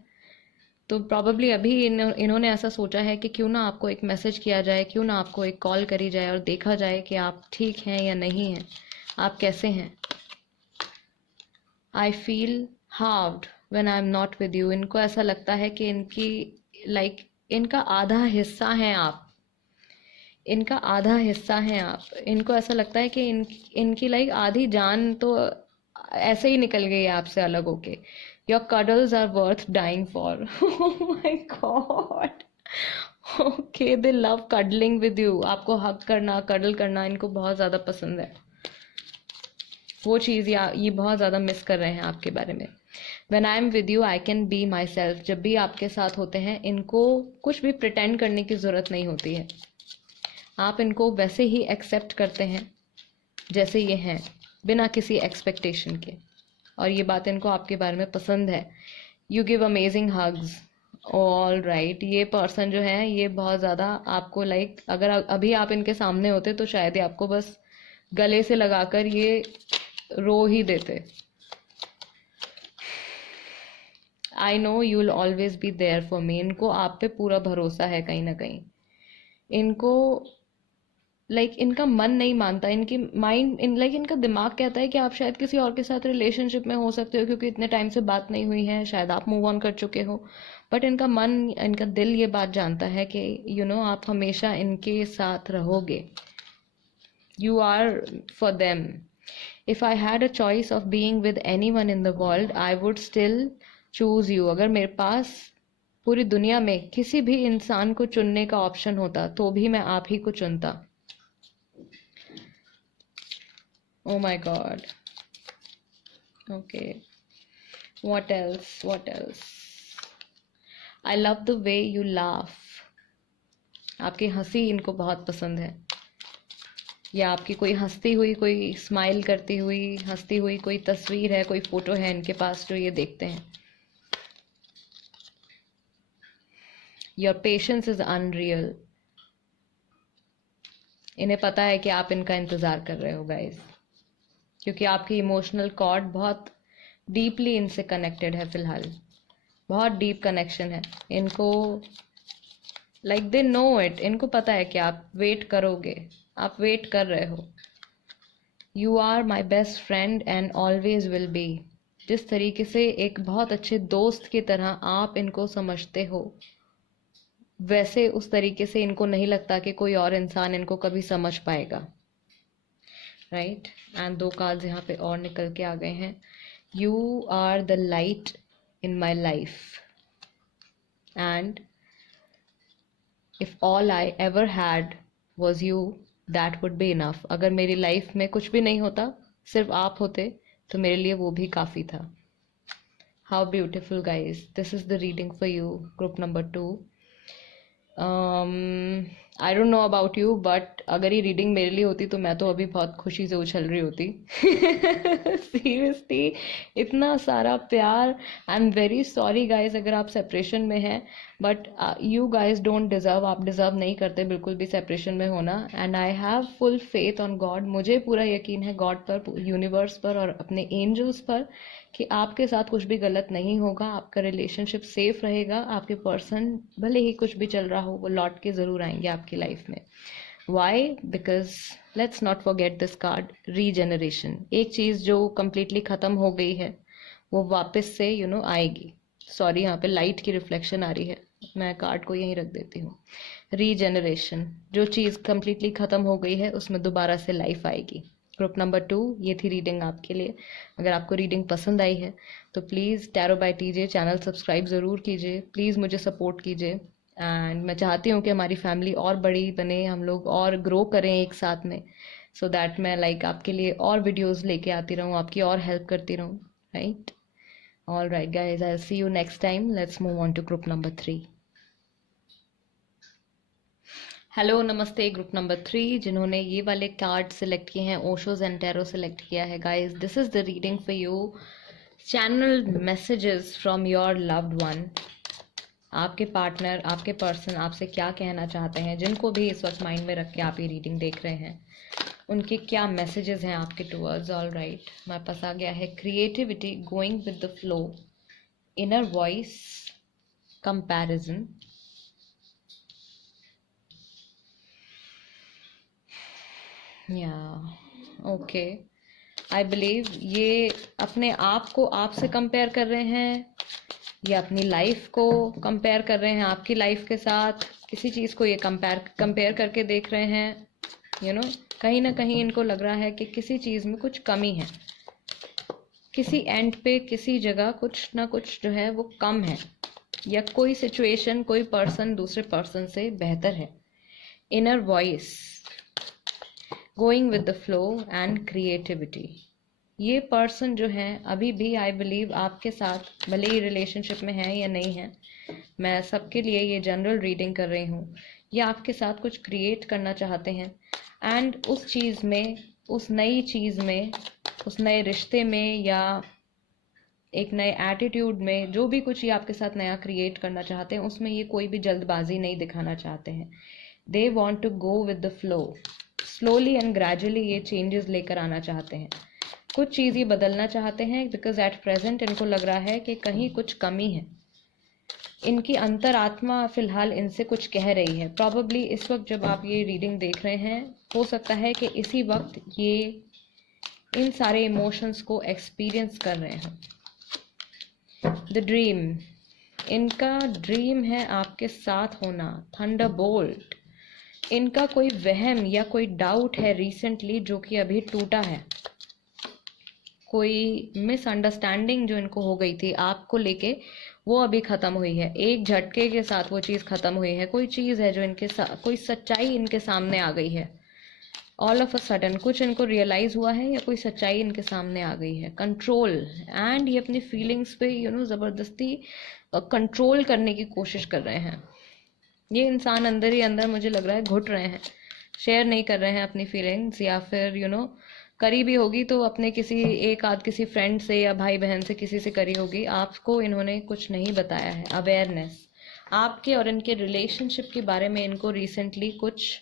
तो प्रॉबेबली अभी इन्होंने ऐसा सोचा है कि क्यों ना आपको एक मैसेज किया जाए, क्यों ना आपको एक कॉल करी जाए और देखा जाए कि आप ठीक हैं या नहीं हैं, आप कैसे हैं। I feel halved when I am not with you. इनको ऐसा लगता है कि इनकी इनका आधा हिस्सा हैं आप, इनका आधा हिस्सा हैं आप। इनको ऐसा लगता है कि इनकी लाइक आधी जान तो ऐसे ही निकल गई है आपसे अलग होके। Your cuddles are worth dying for. Oh my God. Okay, they love cuddling with you. आपको हग करना, कडल करना इनको बहुत ज़्यादा पसंद है। वो चीज़ ये बहुत ज़्यादा मिस कर रहे हैं आपके बारे में। When I am with you, I can be myself। जब भी आपके साथ होते हैं इनको कुछ भी प्रिटेंड करने की ज़रूरत नहीं होती है। आप इनको वैसे ही एक्सेप्ट करते हैं जैसे ये हैं, बिना किसी एक्सपेक्टेशन के। और ये बात इनको आपके बारे में पसंद है। You give amazing hugs. All right, ये पर्सन जो है ये बहुत ज़्यादा आपको लाइक, अगर अभी आप इनके सामने होते तो शायद ये आपको बस गले से लगाकर ये रो ही देते। I know you will always be there for me. इनको आप पे पूरा भरोसा है कहीं ना कहीं। इनको इनका मन नहीं मानता, इनकी माइंड इनका दिमाग कहता है कि आप शायद किसी और के साथ रिलेशनशिप में हो सकते हो, क्योंकि इतने टाइम से बात नहीं हुई है, शायद आप मूव ऑन कर चुके हो। बट इनका मन, इनका दिल ये बात जानता है कि आप हमेशा इनके साथ रहोगे। You are for them. If I had a choice of being with anyone in the world, I would still choose you. अगर मेरे पास पूरी दुनिया में किसी भी इंसान को चुनने का ऑप्शन होता तो भी मैं आप ही को चुनता। Oh my God. Okay. What else? What else? I love the way you laugh. आपकी हंसी इनको बहुत पसंद है। या आपकी कोई हंसती हुई, कोई स्माइल करती हुई, हंसती हुई कोई तस्वीर है, कोई फोटो है इनके पास जो ये देखते हैं। Your patience is unreal. इन्हें पता है कि आप इनका इंतजार कर रहे हो गाइस, क्योंकि आपकी इमोशनल कॉर्ड बहुत डीपली इनसे कनेक्टेड है फिलहाल। बहुत डीप कनेक्शन है इनको। They know it. इनको पता है कि आप वेट करोगे, आप वेट कर रहे हो। You are my best friend and always will be. जिस तरीके से एक बहुत अच्छे दोस्त की तरह आप इनको समझते हो, वैसे उस तरीके से इनको नहीं लगता कि कोई और इंसान इनको कभी समझ पाएगा। राइट। एंड 2 कार्ड्स यहाँ पे और निकल के आ गए हैं। You are the light in my life and if all I ever had was you, that would be enough. अगर मेरी लाइफ में कुछ भी नहीं होता, सिर्फ आप होते, तो मेरे लिए वो भी काफ़ी था। How beautiful guys. This is the reading for you, group number 2। I don't know about you, but अगर ये रीडिंग मेरे लिए होती तो मैं तो अभी बहुत खुशी से उछल रही होती। सीरियसली, इतना सारा प्यार। I am very sorry guys अगर आप सेपरेशन में हैं, but you guys don't deserve. आप डिजर्व नहीं करते बिल्कुल भी सेपरेशन में होना। And I have full faith on God. मुझे पूरा यकीन है गॉड पर, यूनिवर्स पर और अपने एंजल्स पर कि आपके साथ कुछ भी गलत नहीं होगा। आपका रिलेशनशिप सेफ रहेगा। आपके पर्सन भले ही कुछ भी चल रहा हो, वो लौट के ज़रूर आएंगे आपकी लाइफ में। Why? Because let's not forget this card, regeneration. एक चीज़ जो कम्प्लीटली ख़त्म हो गई है वो वापस से आएगी। सॉरी, यहाँ पे लाइट की रिफ्लेक्शन आ रही है, मैं कार्ड को यहीं रख देती हूँ। रीजेनरेशन, जो चीज़ कम्प्लीटली ख़त्म हो गई है उसमें दोबारा से लाइफ आएगी। ग्रुप नंबर 2, ये थी रीडिंग आपके लिए। अगर आपको रीडिंग पसंद आई है तो please tarot by TJ channel subscribe ज़रूर कीजिए। प्लीज़ मुझे सपोर्ट कीजिए। एंड मैं चाहती हूँ कि हमारी फैमिली और बड़ी बने, हम लोग और ग्रो करें एक साथ में, सो दैट मैं आपके लिए और वीडियोज़ लेके आती रहूँ, आपकी और हेल्प करती रहूँ। Right. All right guys, I will see you next time. Let's move on to group number 3। Hello, नमस्ते ग्रुप नंबर 3 जिन्होंने ये वाले कार्ड सेलेक्ट किए हैं, ओशोज एंड टैरो सेलेक्ट किया है। Guys, this is the reading for you. Channel messages from your loved one. आपके partner, आपके पर्सन आपसे क्या कहना चाहते हैं, जिनको भी इस वक्त माइंड में रख के आप ये रीडिंग देख रहे हैं, उनके क्या मैसेजेस हैं आपके टूवर्ड्स। ऑल राइट, हमारे पास आ गया है creativity, going with the flow, inner voice, comparison, या ओके। आई बिलीव ये अपने आप को आपसे कंपेयर कर रहे हैं, ये अपनी लाइफ को कंपेयर कर रहे हैं आपकी लाइफ के साथ, किसी चीज़ को ये कंपेयर करके देख रहे हैं, कहीं ना कहीं इनको लग रहा है कि किसी चीज़ में कुछ कमी है, किसी एंड पे किसी जगह कुछ ना कुछ जो है वो कम है, या कोई सिचुएशन कोई पर्सन दूसरे पर्सन से बेहतर है। Inner voice, going with the flow and creativity. ये पर्सन जो है अभी भी आई बिलीव आपके साथ भले ही रिलेशनशिप में है या नहीं है, मैं सबके लिए ये जनरल रीडिंग कर रही हूँ, ये आपके साथ कुछ क्रिएट करना चाहते हैं, एंड उस चीज़ में, उस नई चीज़ में, उस नए रिश्ते में या एक नए एटीट्यूड में, जो भी कुछ ये आपके साथ नया क्रिएट करना चाहते हैं, उसमें ये कोई भी जल्दबाजी नहीं दिखाना चाहते हैं। They want to go with the flow, slowly and gradually ये चेंजेस लेकर आना चाहते हैं, कुछ चीज़ ये बदलना चाहते हैं, बिकॉज एट प्रेजेंट इनको लग रहा है कि कहीं कुछ कमी है। इनकी अंतरात्मा फिलहाल इनसे कुछ कह रही है। प्रॉबेबली इस वक्त जब आप ये रीडिंग देख रहे हैं, हो सकता है कि इसी वक्त ये इन सारे इमोशंस को एक्सपीरियंस कर रहे हैं। द ड्रीम, इनका ड्रीम है आपके साथ होना। थंडरबोल्ट, इनका कोई वहम या कोई डाउट है रिसेंटली जो कि अभी टूटा है, कोई मिसअंडरस्टैंडिंग जो इनको हो गई थी आपको लेके, वो अभी ख़त्म हुई है, एक झटके के साथ वो चीज़ ख़त्म हुई है। कोई चीज़ है जो इनके साथ, कोई सच्चाई इनके सामने आ गई है, ऑल ऑफ अ सडन कुछ इनको रियलाइज़ हुआ है या कोई सच्चाई इनके सामने आ गई है। कंट्रोल, एंड ये अपनी फीलिंग्स पे ज़बरदस्ती कंट्रोल करने की कोशिश कर रहे हैं। ये इंसान अंदर ही अंदर मुझे लग रहा है घुट रहे हैं, शेयर नहीं कर रहे हैं अपनी फीलिंग्स, या फिर करी भी होगी तो अपने किसी फ्रेंड से या भाई बहन से किसी से करी होगी, आपको इन्होंने कुछ नहीं बताया है। अवेयरनेस, आपके और इनके रिलेशनशिप के बारे में इनको रिसेंटली कुछ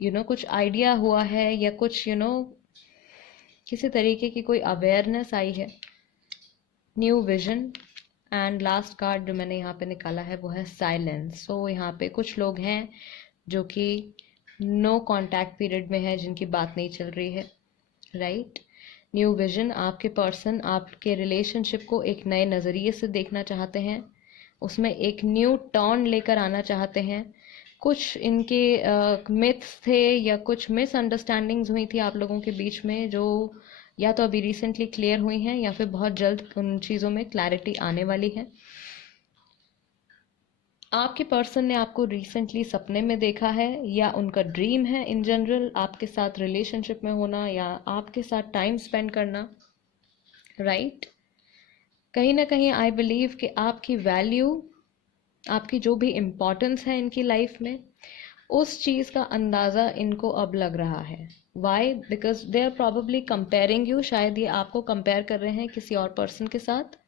कुछ आइडिया हुआ है, या कुछ किसी तरीके की कोई अवेयरनेस आई है। New vision, and last card जो मैंने यहाँ पे निकाला है वो है साइलेंस। सो यहाँ पे कुछ लोग हैं जो कि नो कॉन्टैक्ट पीरियड में है, जिनकी बात नहीं चल रही है, राइट। न्यू विजन, आपके पर्सन आपके रिलेशनशिप को एक नए नज़रिए से देखना चाहते हैं, उसमें एक न्यू टर्न लेकर आना चाहते हैं। कुछ इनके मिथ्स थे या कुछ मिसअंडरस्टैंडिंग्स हुई थी आप लोगों के बीच में, जो या तो अभी रिसेंटली क्लियर हुई हैं या फिर बहुत जल्द उन चीज़ों में क्लैरिटी आने वाली है। आपके पर्सन ने आपको रिसेंटली सपने में देखा है, या उनका ड्रीम है इन जनरल आपके साथ रिलेशनशिप में होना या आपके साथ टाइम स्पेंड करना, राइट। कहीं ना कहीं आई बिलीव कि आपकी वैल्यू, आपकी जो भी इम्पोर्टेंस है इनकी लाइफ में, उस चीज़ का अंदाज़ा इनको अब लग रहा है। Why? Because they are probably comparing you, शायद ये आपको कंपेयर कर रहे हैं किसी और पर्सन के साथ,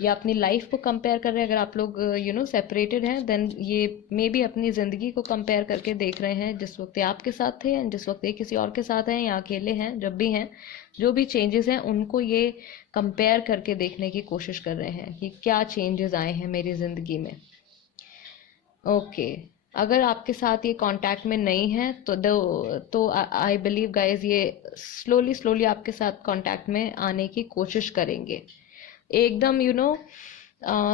या अपनी लाइफ को कंपेयर कर रहे हैं। अगर आप लोग सेपरेटेड हैं, देन ये मे बी अपनी ज़िंदगी को कंपेयर करके देख रहे हैं, जिस वक्त ये आपके साथ थे, जिस वक्त ये किसी और के साथ हैं या अकेले हैं, जब भी हैं, जो भी चेंजेस हैं उनको ये कंपेयर करके देखने की कोशिश कर रहे हैं कि क्या चेंजेस आए हैं मेरी ज़िंदगी में। ओके, अगर आपके साथ ये कांटेक्ट में नहीं है तो आई बिलीव गाइज ये स्लोली आपके साथ कांटेक्ट में आने की कोशिश करेंगे। एकदम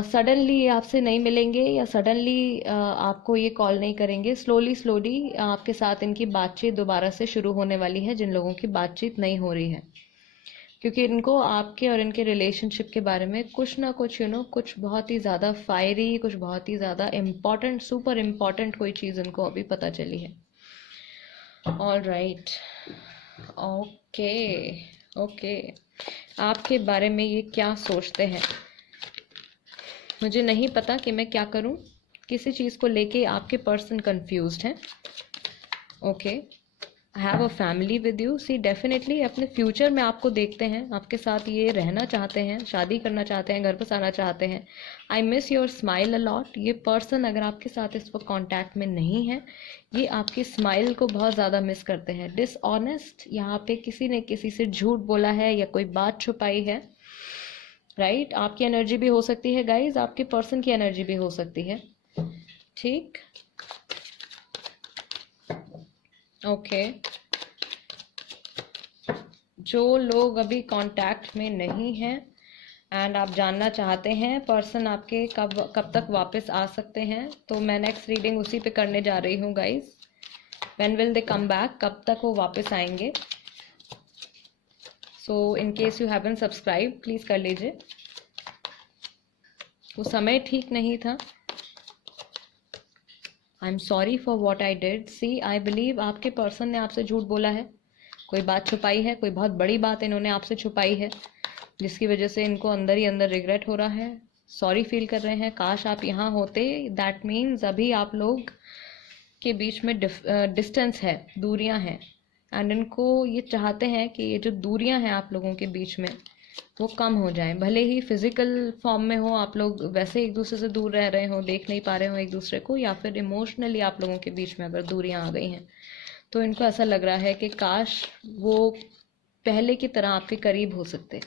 सडनली आपसे नहीं मिलेंगे या सडनली आपको ये कॉल नहीं करेंगे। स्लोली आपके साथ इनकी बातचीत दोबारा से शुरू होने वाली है, जिन लोगों की बातचीत नहीं हो रही है, क्योंकि इनको आपके और इनके रिलेशनशिप के बारे में कुछ ना कुछ कुछ बहुत ही ज़्यादा फायरी, कुछ बहुत ही ज़्यादा इम्पॉर्टेंट, सुपर इम्पॉर्टेंट कोई चीज़ इनको अभी पता चली है। ऑल राइट, ओके, आपके बारे में ये क्या सोचते हैं मुझे नहीं पता कि मैं क्या करूं। किसी चीज़ को लेके आपके पर्सन कंफ्यूज्ड हैं। Okay, have a family with you. See definitely अपने फ्यूचर में आपको देखते हैं, आपके साथ ये रहना चाहते हैं, शादी करना चाहते हैं, घर बसाना चाहते हैं। I miss your smile a lot. ये पर्सन अगर आपके साथ इस वक्त कॉन्टैक्ट में नहीं है, ये आपकी स्माइल को बहुत ज़्यादा मिस करते हैं। डिसऑनेस्ट, यहाँ पे किसी ने किसी से झूठ बोला है या कोई बात छुपाई है, राइट। आपकी एनर्जी भी हो सकती है गाइज, आपके पर्सन की एनर्जी भी हो सकती है, ठीक। ओके, जो लोग अभी कांटेक्ट में नहीं हैं, एंड आप जानना चाहते हैं पर्सन आपके कब कब तक वापस आ सकते हैं, तो मैं नेक्स्ट रीडिंग उसी पे करने जा रही हूँ guys. When will they come back, कब तक वो वापस आएंगे। So in case you haven't subscribe please कर लीजिए। वो समय ठीक नहीं था। I am sorry for what I did. See I believe आपके पर्सन ने आपसे झूठ बोला है, कोई बात छुपाई है, कोई बहुत बड़ी बात इन्होंने आपसे छुपाई है, जिसकी वजह से इनको अंदर ही अंदर रिग्रेट हो रहा है, सॉरी फील कर रहे हैं। काश आप यहाँ होते। दैट मीन्स अभी आप लोग के बीच में डिस्टेंस है, दूरियां हैं, एंड इनको ये चाहते हैं कि ये जो दूरियां हैं आप लोगों के बीच में वो कम हो जाएं। भले ही फिजिकल फॉर्म में हो, आप लोग वैसे एक दूसरे से दूर रह रहे हो, देख नहीं पा रहे हो एक दूसरे को, या फिर इमोशनली आप लोगों के बीच में अगर दूरियां आ गई हैं, तो इनको ऐसा लग रहा है कि काश वो पहले की तरह आपके करीब हो सकते।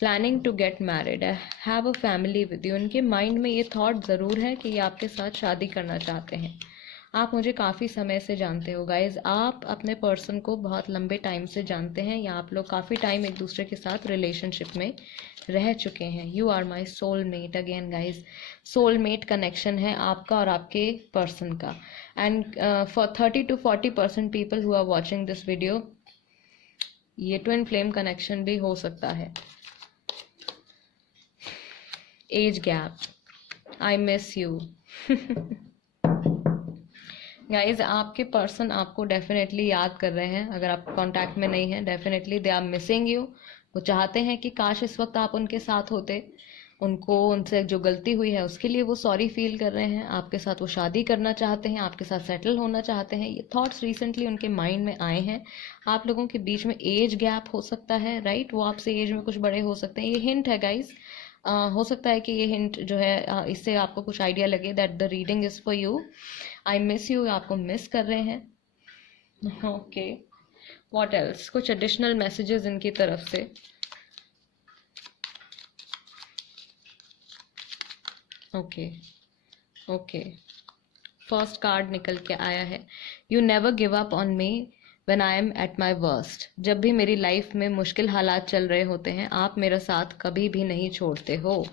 Planning to get married, have a family with you. उनके माइंड में ये थॉट ज़रूर है कि ये आपके साथ शादी करना चाहते हैं। आप मुझे काफ़ी समय से जानते हो गाइज, आप अपने पर्सन को बहुत लंबे टाइम से जानते हैं, या आप लोग काफ़ी टाइम एक दूसरे के साथ रिलेशनशिप में रह चुके हैं। You are my soulmate. Again guys, soulmate connection है आपका और आपके पर्सन का। And for 30 to 40% people who are watching this video, ये ट्विन फ्लेम कनेक्शन भी हो सकता है। Age gap, I miss you. Guys, आपके पर्सन आपको डेफिनेटली याद कर रहे हैं। अगर आप कांटेक्ट में नहीं हैं, definitely they are missing you. वो चाहते हैं कि काश इस वक्त आप उनके साथ होते। उनको उनसे जो गलती हुई है उसके लिए वो सॉरी फील कर रहे हैं। आपके साथ वो शादी करना चाहते हैं, आपके साथ सेटल होना चाहते हैं। ये थॉट्स रिसेंटली उनके माइंड में आए हैं। आप लोगों के बीच में एज गैप हो सकता है, राइट? वो आपसे एज में कुछ बड़े हो सकते हैं। ये हिंट है गाइज। हो सकता है कि ये हिंट जो है इससे आपको कुछ आइडिया लगे that the reading is for you. I miss you, आपको मिस कर रहे हैं। Okay, what else? कुछ एडिशनल मैसेजेस इनकी तरफ से। ओके ओके, फर्स्ट कार्ड निकल के आया है, you never give up on me when I M at my worst. जब भी मेरी लाइफ में मुश्किल हालात चल रहे होते हैं, आप मेरा साथ कभी भी नहीं छोड़ते हो।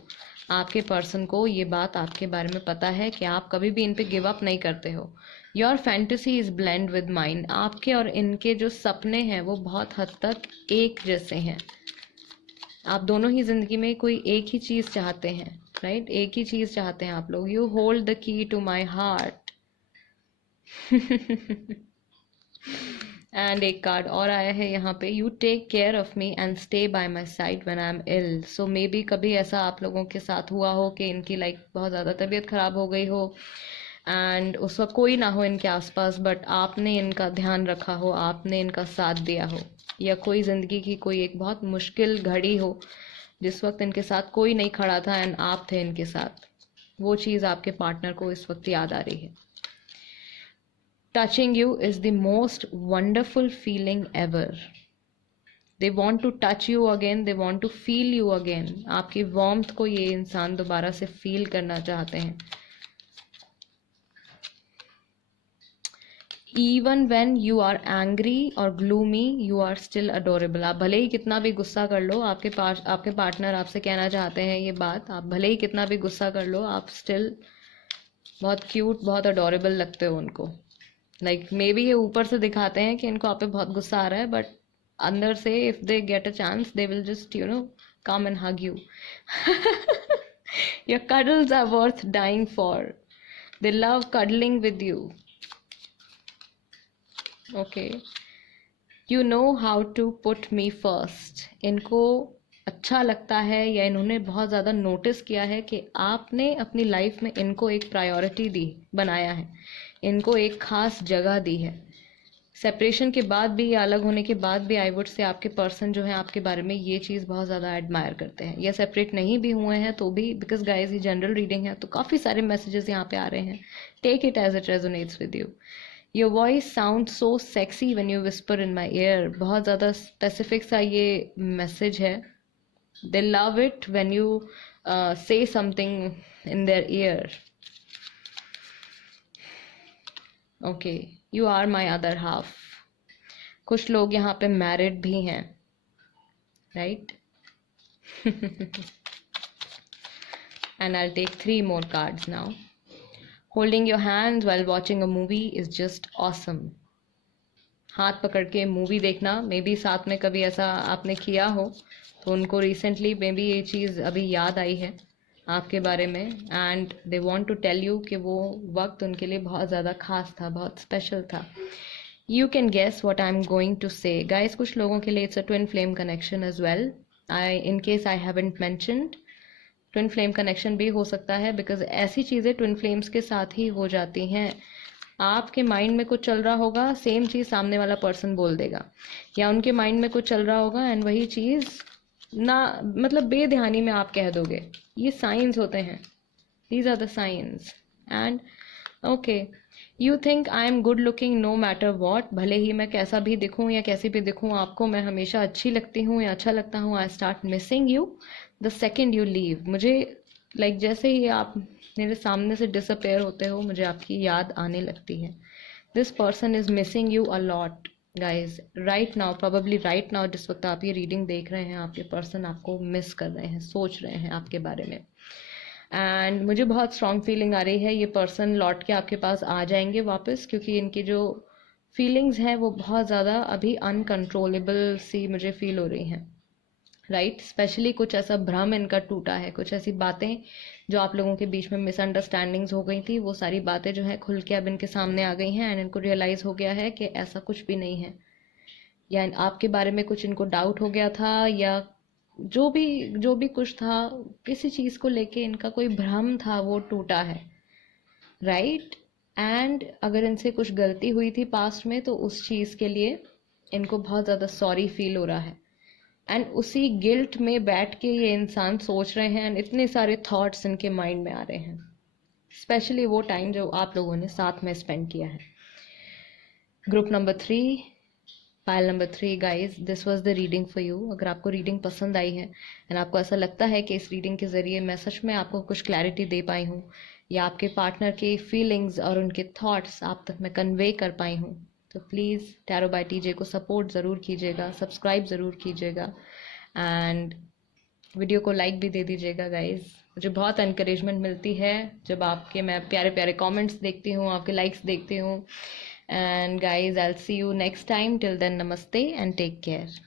आपके पर्सन को ये बात आपके बारे में पता है कि आप कभी भी इन पे गिव अप नहीं करते हो। Your fantasy is blend with mine. आपके और इनके जो सपने हैं वो बहुत हद तक एक जैसे हैं। आप दोनों ही जिंदगी में कोई एक ही चीज चाहते हैं, राइट? एक ही चीज चाहते हैं आप लोग। You hold the key to my heart. And एक कार्ड और आया है यहाँ पे, you take care of me and stay by my side when I am ill. So maybe कभी ऐसा आप लोगों के साथ हुआ हो कि इनकी लाइक बहुत ज़्यादा तबीयत खराब हो गई हो, एंड उस वक्त कोई ना हो इनके आसपास, बट आपने इनका ध्यान रखा हो, आपने इनका साथ दिया हो। या कोई ज़िंदगी की कोई एक बहुत मुश्किल घड़ी हो जिस वक्त इनके साथ कोई नहीं खड़ा था एंड आप थे इनके साथ। वो चीज़ आपके पार्टनर को इस वक्त याद आ रही है। Touching you is the most wonderful feeling ever. They want to touch you again, they want to feel you again. आपकी warmth को ये इंसान दोबारा से feel करना चाहते हैं। Even when you are angry or gloomy, you are still adorable. आप भले ही कितना भी गुस्सा कर लो, आपके पास आपके पार्टनर आपसे कहना चाहते हैं ये बात, आप भले ही कितना भी गुस्सा कर लो, आप स्टिल बहुत क्यूट, बहुत अडोरेबल लगते हो उनको। लाइक मे बी ये ऊपर से दिखाते हैं कि इनको आप पे बहुत गुस्सा आ रहा है, बट अंदर से if they get a chance they will just come and hug you. Your cuddles are worth dying for. They love cuddling with you. Okay, you know how to put me first. इनको अच्छा लगता है या इन्होंने बहुत ज़्यादा notice किया है कि आपने अपनी लाइफ में इनको एक प्रायोरिटी दी, बनाया है, इनको एक खास जगह दी है। सेपरेशन के बाद भी या अलग होने के बाद भी आई वुड से आपके पर्सन जो है आपके बारे में ये चीज़ बहुत ज़्यादा एडमायर करते हैं। या सेपरेट नहीं भी हुए हैं तो भी, बिकॉज गाइज ये जनरल रीडिंग है तो काफ़ी सारे मैसेजेस यहाँ पे आ रहे हैं। Take it as it resonates with you. Your voice sound so sexy when you whisper in my ear. बहुत ज़्यादा स्पेसिफिक सा ये मैसेज है। They love it when you say something in their ear. Okay, you are my other half. कुछ लोग यहाँ पे married भी हैं, right? and I'll take 3 more cards now. Holding your hands while watching a movie is just awesome. हाथ पकड़ के movie देखना, मे बी साथ में कभी ऐसा आपने किया हो, तो उनको रिसेंटली मे बी ये चीज़ अभी याद आई है आपके बारे में, and they want to tell you कि वो वक्त उनके लिए बहुत ज़्यादा खास था, बहुत स्पेशल था. You can guess what I am going to say guys. कुछ लोगों के लिए it's a twin flame connection as well. In case I haven't mentioned, twin flame connection भी हो सकता है, बिकॉज ऐसी चीज़ें ट्विन फ्लेम्स के साथ ही हो जाती हैं. आपके माइंड में कुछ चल रहा होगा, सेम चीज़ सामने वाला पर्सन बोल देगा, या उनके माइंड में कुछ चल रहा होगा एंड वही चीज़ ना, मतलब बेध्यानी में आप कह दोगे. ये साइंस होते हैं, these are the signs. And okay, you think I am good looking no matter what. भले ही मैं कैसा भी दिखूँ या कैसी भी दिखूँ, आपको मैं हमेशा अच्छी लगती हूँ या अच्छा लगता हूँ. I start missing you the second you leave. मुझे जैसे ही आप मेरे सामने से डिसअपेयर होते हो, मुझे आपकी याद आने लगती है. This person is missing you a lot guys right now. Probably right now, जिस वक्त आप ये रीडिंग देख रहे हैं, आपके पर्सन आपको मिस कर रहे हैं, सोच रहे हैं आपके बारे में. एंड मुझे बहुत स्ट्रॉन्ग फीलिंग आ रही है, ये पर्सन लौट के आपके पास आ जाएंगे वापस, क्योंकि इनकी जो फीलिंग्स हैं वो बहुत ज़्यादा अभी अनकंट्रोलेबल सी मुझे फील हो रही हैं. राइट, स्पेशली कुछ ऐसा भ्रम इनका टूटा है, कुछ ऐसी बातें जो आप लोगों के बीच में मिसअंडरस्टैंडिंग्स हो गई थी, वो सारी बातें जो है खुल के अब इनके सामने आ गई हैं. एंड इनको रियलाइज़ हो गया है कि ऐसा कुछ भी नहीं है, या आपके बारे में कुछ इनको डाउट हो गया था, या जो भी कुछ था, किसी चीज़ को लेके इनका कोई भ्रम था, वो टूटा है. राइट, एंड अगर इनसे कुछ गलती हुई थी पास्ट में, तो उस चीज़ के लिए इनको बहुत ज़्यादा सॉरी फील हो रहा है. एंड उसी गिल्ट में बैठ के ये इंसान सोच रहे हैं, एंड इतने सारे थॉट्स इनके माइंड में आ रहे हैं, स्पेशली वो टाइम जो आप लोगों ने साथ में स्पेंड किया है. Group number 3, pile number 3 guys, this was the reading for you. अगर आपको रीडिंग पसंद आई है एंड आपको ऐसा लगता है कि इस रीडिंग के ज़रिए मैं सच में आपको कुछ क्लैरिटी दे पाई हूँ, या आपके पार्टनर की फीलिंग्स और उनके थॉट्स आप तक मैं कन्वे कर पाई हूँ, तो प्लीज़ टैरो बाय टीजे को सपोर्ट ज़रूर कीजिएगा, सब्सक्राइब ज़रूर कीजिएगा, एंड वीडियो को लाइक भी दे दीजिएगा गाइज. मुझे बहुत एनकरेजमेंट मिलती है जब आपके मैं प्यारे प्यारे कमेंट्स देखती हूँ, आपके लाइक्स देखती हूँ. And guys, I will see you next time. Till then, नमस्ते एंड टेक केयर.